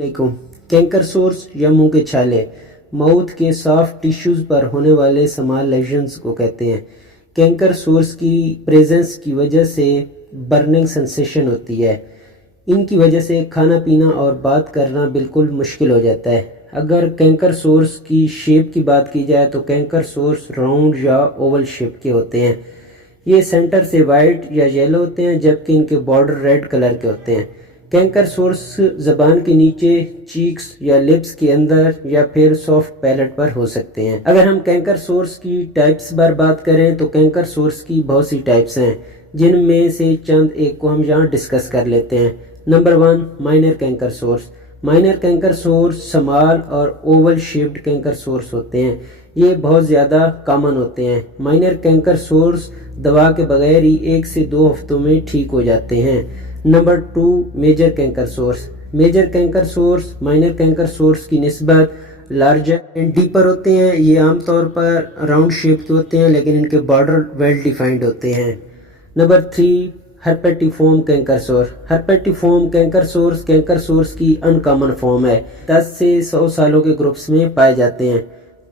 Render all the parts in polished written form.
अलैकुम। Canker source या मुंह के छाले माउथ के सॉफ्ट टिश्यूज़ पर होने वाले स्मॉल लेजन्स को कहते हैं। कैंकर सोर्स की प्रेजेंस की वजह से बर्निंग सेंसेशन होती है। इनकी वजह से खाना पीना और बात करना बिल्कुल मुश्किल हो जाता है। अगर कैंकर सोर्स की शेप की बात की जाए तो कैंकर सोर्स राउंड या ओवल शेप के होते हैं। ये सेंटर से वाइट या येलो होते हैं, जबकि इनके बॉर्डर रेड कलर के होते हैं। कैंकर सोर्स जबान के नीचे, चीक्स या लिप्स के अंदर या फिर सॉफ्ट पैलेट पर हो सकते हैं। अगर हम कैंकर सोर्स की टाइप्स पर बात करें तो कैंकर सोर्स की बहुत सी टाइप्स हैं, जिनमें से चंद एक को हम यहाँ डिस्कस कर लेते हैं। नंबर 1, माइनर कैंकर सोर्स। माइनर कैंकर सोर्स स्मॉल और ओवल शेप्ड कैंकर सोर्स होते हैं। ये बहुत ज़्यादा कॉमन होते हैं। माइनर कैंकर सोर्स दवा के बगैर ही 1 से 2 हफ्तों में ठीक हो जाते हैं। नंबर 2, मेजर कैंकर सोर्स। मेजर कैंकर सोर्स माइनर कैंकर सोर्स की निस्बत लार्जर एंड डीपर होते हैं। ये आमतौर पर राउंड शेप के होते हैं, लेकिन इनके बॉर्डर वेल डिफाइंड होते हैं। Number 3, herpetiform canker source. Herpetiform canker source की अनकॉमन फॉर्म है। 10 से 100 सालों के ग्रुप्स में पाए जाते हैं।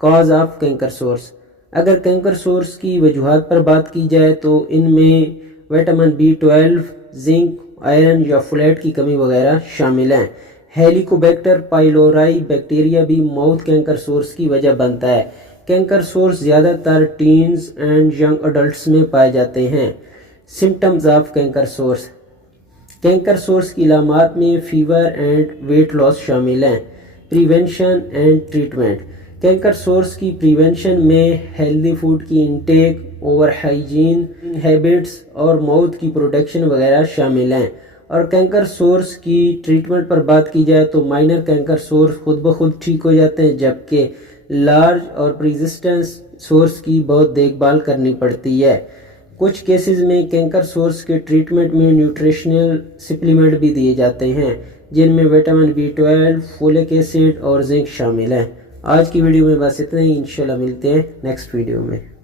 Cause of canker source. अगर कैंकर सोर्स की वजूहात पर बात की जाए तो इनमें विटामिन B12, जिंक, आयरन या फोलेट की कमी वगैरह शामिल हैं। हेलिकोबैक्टर पाइलोराई बैक्टीरिया भी माउथ कैंकर सोर्स की वजह बनता है। कैंकर सोर्स ज़्यादातर टीन्स एंड यंग अडल्ट्स में पाए जाते हैं। Symptoms of canker source. Canker source की अलामात में फीवर एंड वेट लॉस शामिल हैं। Prevention and treatment. Canker source की प्रिवेंशन में हेल्दी फूड की इंटेक, ओवर हाइजीन हैबिट्स और माउथ की प्रोटेक्शन वगैरह शामिल हैं। और कैंकर सोर्स की ट्रीटमेंट पर बात की जाए तो माइनर कैंकर सोर्स खुद ब खुद ठीक हो जाते हैं, जबकि लार्ज और प्रिजिस्टेंस सोर्स की बहुत देखभाल करनी पड़ती है। कुछ केसेस में कैंकर सोर्स के ट्रीटमेंट में न्यूट्रिशनल सप्लीमेंट भी दिए जाते हैं, जिनमें विटामिन B12, फोलिक एसिड और जिंक शामिल हैं। आज की वीडियो में बस इतना ही। इंशाल्लाह मिलते हैं नेक्स्ट वीडियो में।